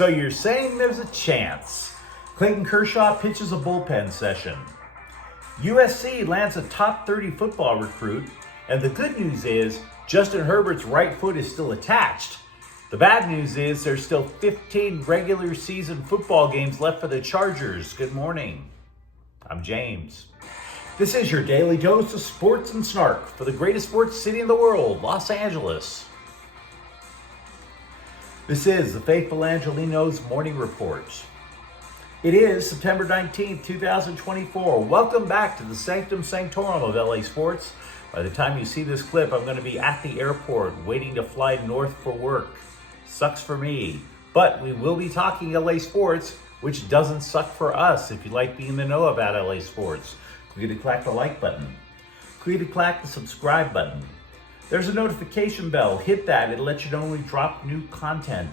So you're saying there's a chance. Clayton Kershaw pitches a bullpen session. USC lands a top 30 football recruit. And the good news is Justin Herbert's right foot is still attached. The bad news is there's still 15 regular season football games left for the Chargers. Good morning. I'm James. This is your daily dose of sports and snark for the greatest sports city in the world, Los Angeles. This is the faithful Angelenos Morning Report. It is September 19th, 2024. Welcome back to the Sanctum Sanctorum of LA Sports. By the time you see this clip, I'm going to be at the airport waiting to fly north for work. Sucks for me. But we will be talking LA Sports, which doesn't suck for us if you like being in the know about LA Sports. Click to clack the like button. Click to clack the subscribe button. There's a notification bell. Hit that. It'll let you know when we drop new content.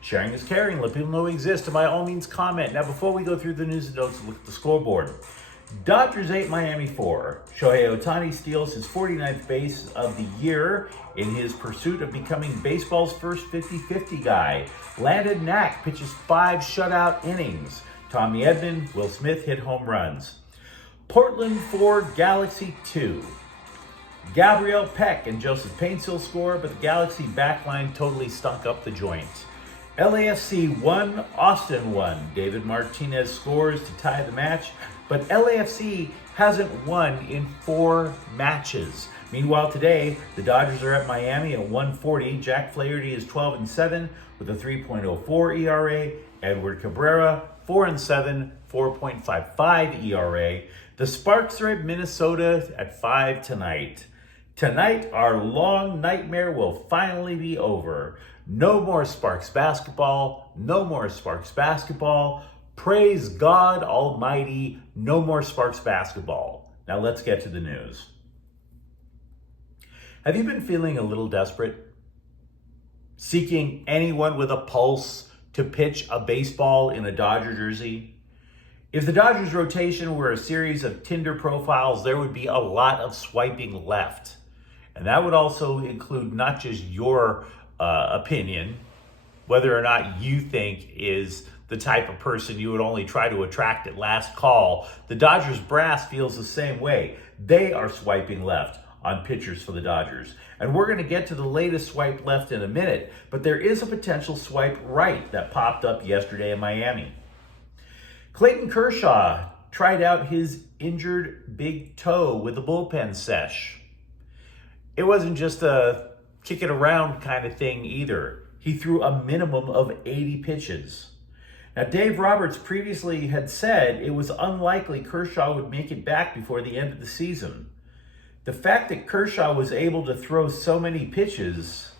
Sharing is caring. Let people know we exist. And by all means, comment. Now, before we go through the news and notes, look at the scoreboard. Dodgers 8, Miami 4. Shohei Ohtani steals his 49th base of the year in his pursuit of becoming baseball's first 50-50 guy. Landon Knack pitches 5 shutout innings. Tommy Edman, Will Smith hit home runs. Portland 4, Galaxy 2. Gabriel Peck and Joseph Paintsill score, but the Galaxy backline totally stunk up the joint. LAFC 1, Austin 1. David Martinez scores to tie the match, but LAFC hasn't won in 4 matches. Meanwhile, today, the Dodgers are at Miami at 140. Jack Flaherty is 12-7 with a 3.04 ERA. Edward Cabrera, 4-7, 4.55 ERA. The Sparks are at Minnesota at 5 tonight. Tonight, our long nightmare will finally be over. No more Sparks basketball. No more Sparks basketball. Praise God Almighty. No more Sparks basketball. Now let's get to the news. Have you been feeling a little desperate? Seeking anyone with a pulse to pitch a baseball in a Dodger jersey? If the Dodgers rotation were a series of Tinder profiles, there would be a lot of swiping left. And that would also include not just your opinion, whether or not you think is the type of person you would only try to attract at last call. The Dodgers brass feels the same way. They are swiping left on pitchers for the Dodgers. And we're going to get to the latest swipe left in a minute, but there is a potential swipe right that popped up yesterday in Miami. Clayton Kershaw tried out his injured big toe with a bullpen sesh. It wasn't just a kick it around kind of thing either. He threw a minimum of 80 pitches. Now, Dave Roberts previously had said it was unlikely Kershaw would make it back before the end of the season. The fact that Kershaw was able to throw so many pitches,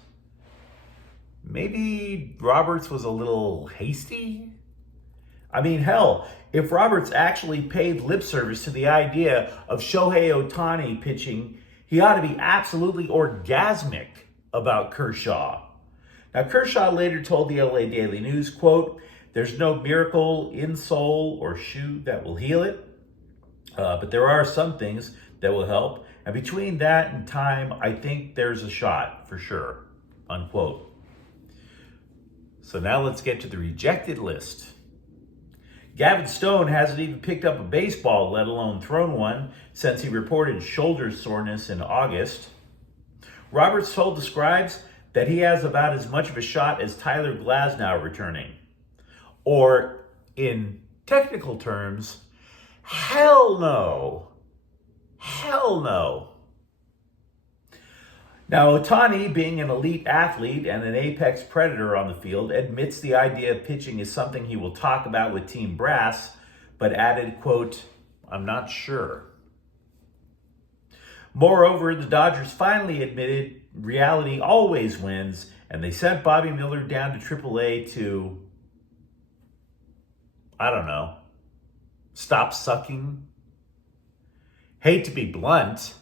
maybe Roberts was a little hasty? I mean, hell, if Roberts actually paid lip service to the idea of Shohei Ohtani pitching, he ought to be absolutely orgasmic about Kershaw. Now, Kershaw later told the LA Daily News, quote, "There's no miracle insole or shoe that will heal it, but there are some things that will help. And between that and time, I think there's a shot for sure," unquote. So now let's get to the rejected list. Gavin Stone hasn't even picked up a baseball, let alone thrown one, since he reported shoulder soreness in August. Roberts told the Scribes that he has about as much of a shot as Tyler Glasnow returning. Or, in technical terms, hell no. Hell no. Now, Ohtani, being an elite athlete and an apex predator on the field, admits the idea of pitching is something he will talk about with Team Brass, but added, quote, "I'm not sure." Moreover, the Dodgers finally admitted reality always wins, and they sent Bobby Miller down to AAA to, I don't know, stop sucking. Hate to be blunt,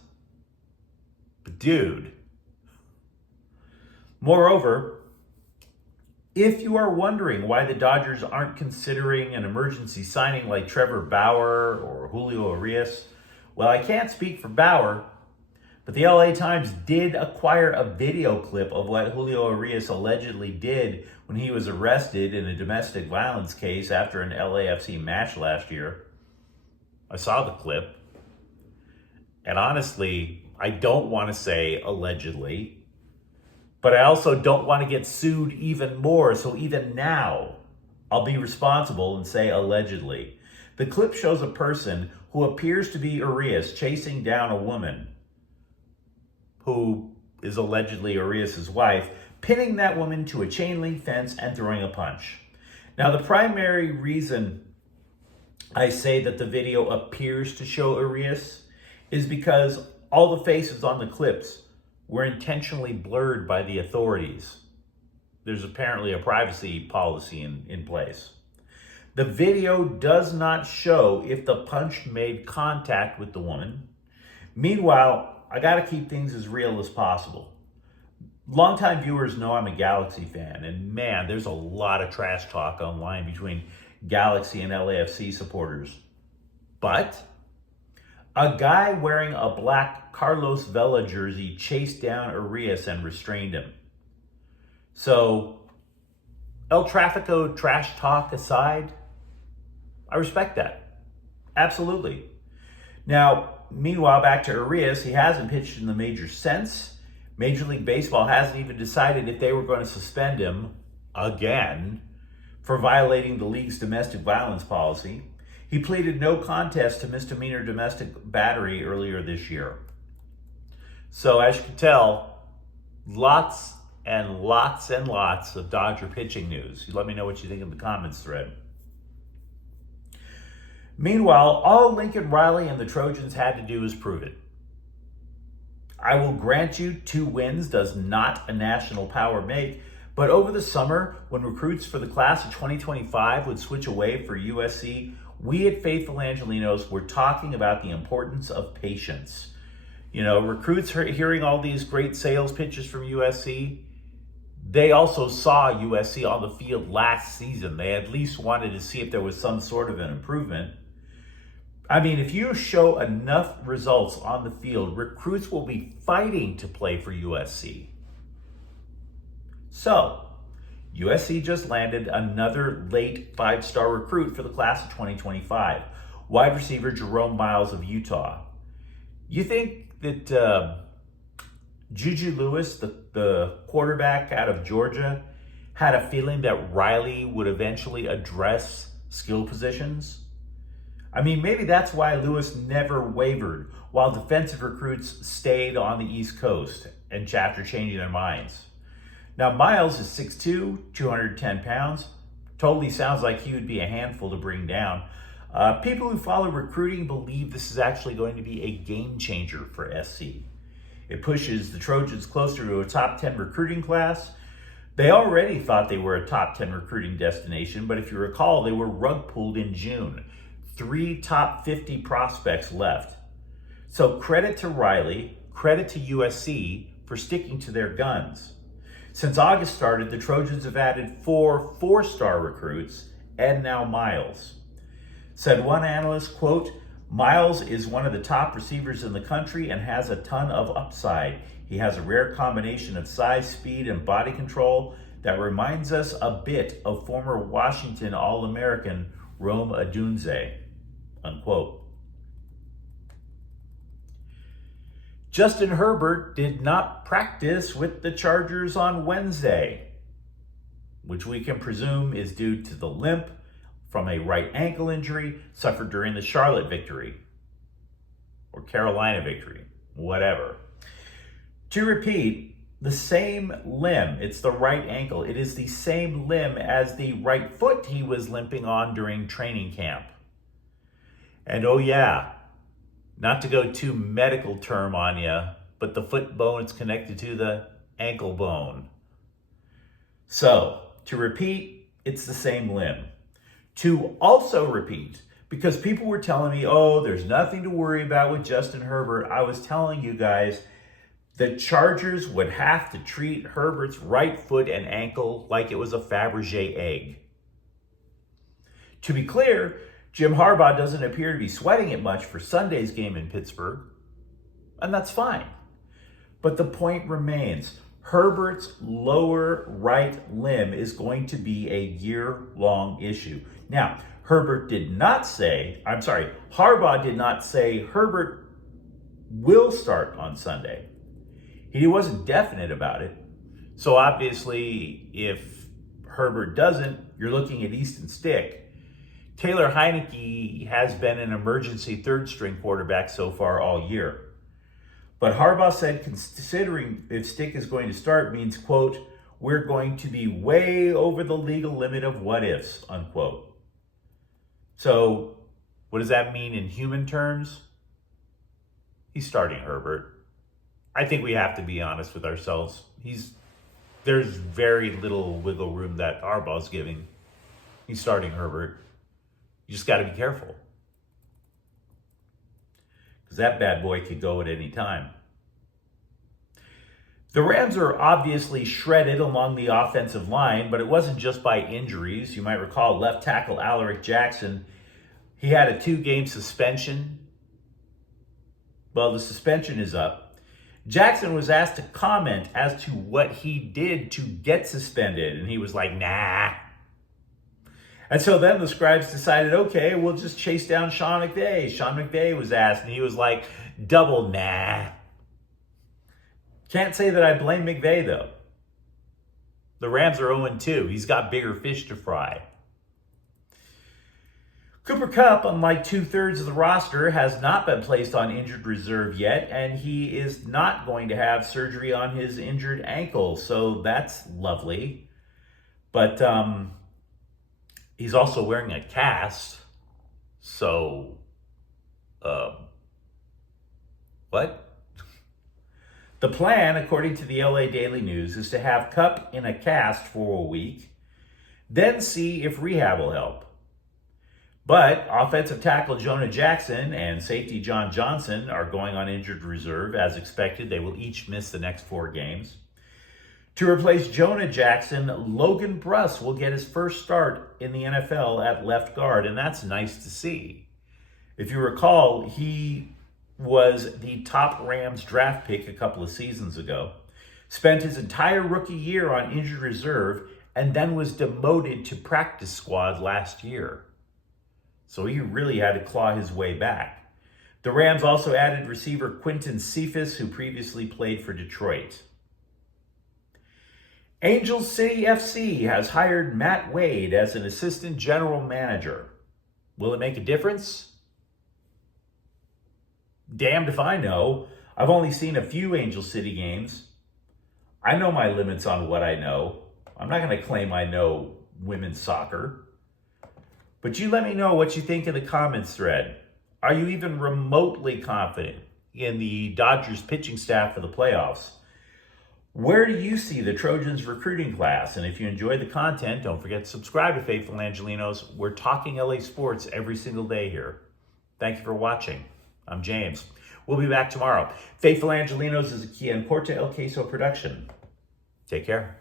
but dude. Moreover, if you are wondering why the Dodgers aren't considering an emergency signing like Trevor Bauer or Julio Urias, well, I can't speak for Bauer, But the LA Times did acquire a video clip of what Julio Urias allegedly did when he was arrested in a domestic violence case after an LAFC match last year. I saw the clip. And honestly, I don't want to say allegedly, but I also don't want to get sued even more. So even now, I'll be responsible and say allegedly. The clip shows a person who appears to be Urias chasing down a woman who is allegedly Urias' wife, pinning that woman to a chain link fence and throwing a punch. Now, the primary reason I say that the video appears to show Urias is because all the faces on the clips were intentionally blurred by the authorities. There's apparently a privacy policy in place. The video does not show if the punch made contact with the woman. Meanwhile, I got to keep things as real as possible. Longtime viewers know I'm a Galaxy fan, and man, there's a lot of trash talk online between Galaxy and LAFC supporters. But a guy wearing a black Carlos Vela jersey chased down Urias and restrained him. So, El Tráfico trash talk aside, I respect that. Absolutely. Now, meanwhile, back to Urias, he hasn't pitched in the major since. Major League Baseball hasn't even decided if they were going to suspend him again for violating the league's domestic violence policy. He pleaded no contest to misdemeanor domestic battery earlier this year. So as you can tell, lots and lots and lots of Dodger pitching news. You let me know what you think in the comments thread. Meanwhile, all Lincoln Riley and the Trojans had to do was prove it. I will grant you 2 wins does not a national power make, but over the summer, when recruits for the class of 2025 would switch away for USC, we at Faithful Angelenos were talking about the importance of patience. You know, recruits hearing all these great sales pitches from USC, they also saw USC on the field last season. They at least wanted to see if there was some sort of an improvement. I mean, if you show enough results on the field, recruits will be fighting to play for USC. So, USC just landed another late 5-star recruit for the class of 2025, wide receiver Jerome Miles of Utah. You think that Juju Lewis, the quarterback out of Georgia, had a feeling that Riley would eventually address skill positions? I mean, maybe that's why Lewis never wavered while defensive recruits stayed on the East Coast and after changing their minds. Now, Miles is 6'2", 210 pounds. Totally sounds like he would be a handful to bring down. People who follow recruiting believe this is actually going to be a game changer for SC. It pushes the Trojans closer to a top 10 recruiting class. They already thought they were a top 10 recruiting destination, but if you recall, they were rug pulled in June. 3 top 50 prospects left. So credit to Riley, credit to USC for sticking to their guns. Since August started, the Trojans have added 4 4-star recruits and now Miles. Said one analyst, quote, Miles is one of the top receivers in the country and has a ton of upside. He has a rare combination of size, speed, and body control that reminds us a bit of former Washington All-American Rome Odunze, unquote. Justin Herbert did not practice with the Chargers on Wednesday, which we can presume is due to the limp from a right ankle injury suffered during the Charlotte victory or Carolina victory, whatever. To repeat, the same limb, it's the right ankle. It is the same limb as the right foot he was limping on during training camp. And oh yeah, not to go too medical term on you, but the foot bone is connected to the ankle bone. So, to repeat, it's the same limb. To also repeat, because people were telling me, oh, there's nothing to worry about with Justin Herbert, I was telling you guys, the Chargers would have to treat Herbert's right foot and ankle like it was a Fabergé egg. To be clear, Jim Harbaugh doesn't appear to be sweating it much for Sunday's game in Pittsburgh, and that's fine. But the point remains, Herbert's lower right limb is going to be a year-long issue. Now, Harbaugh did not say Herbert will start on Sunday. He wasn't definite about it. So obviously, if Herbert doesn't, you're looking at Easton Stick. Taylor Heineke has been an emergency third-string quarterback so far all year. But Harbaugh said considering if Stick is going to start means, quote, we're going to be way over the legal limit of what ifs, unquote. So what does that mean in human terms? He's starting Herbert. I think we have to be honest with ourselves. There's very little wiggle room that Harbaugh's giving. He's starting Herbert. You just got to be careful, because that bad boy could go at any time. The Rams are obviously shredded along the offensive line, but it wasn't just by injuries. You might recall left tackle Alaric Jackson, he had a 2-game suspension. Well, the suspension is up. Jackson was asked to comment as to what he did to get suspended, and he was like, nah. And so then the scribes decided, okay, we'll just chase down Sean McVay. Sean McVay was asked, and he was like, double nah. Can't say that I blame McVay, though. The Rams are 0-2. He's got bigger fish to fry. Cooper Kupp, unlike 2/3 of the roster, has not been placed on injured reserve yet, and he is not going to have surgery on his injured ankle, so that's lovely. But he's also wearing a cast, so what? The plan, according to the LA Daily News, is to have Kupp in a cast for a week, then see if rehab will help. But offensive tackle Jonah Jackson and safety John Johnson are going on injured reserve. As expected, they will each miss the next 4 games. To replace Jonah Jackson, Logan Bruss will get his first start in the NFL at left guard, and that's nice to see. If you recall, he was the top Rams draft pick a couple of seasons ago, spent his entire rookie year on injured reserve, and then was demoted to practice squad last year. So he really had to claw his way back. The Rams also added receiver Quinton Cephas, who previously played for Detroit. Angel City FC has hired Matt Wade as an assistant general manager. Will it make a difference? Damned if I know. I've only seen a few Angel City games. I know my limits on what I know. I'm not going to claim I know women's soccer. But you let me know what you think in the comments thread. Are you even remotely confident in the Dodgers pitching staff for the playoffs? Where do you see the Trojans recruiting class? And if you enjoy the content, don't forget to subscribe to Faithful Angelenos. We're talking LA sports every single day here. Thank you for watching. I'm James. We'll be back tomorrow. Faithful Angelenos is a Kia and Corte El Queso production. Take care.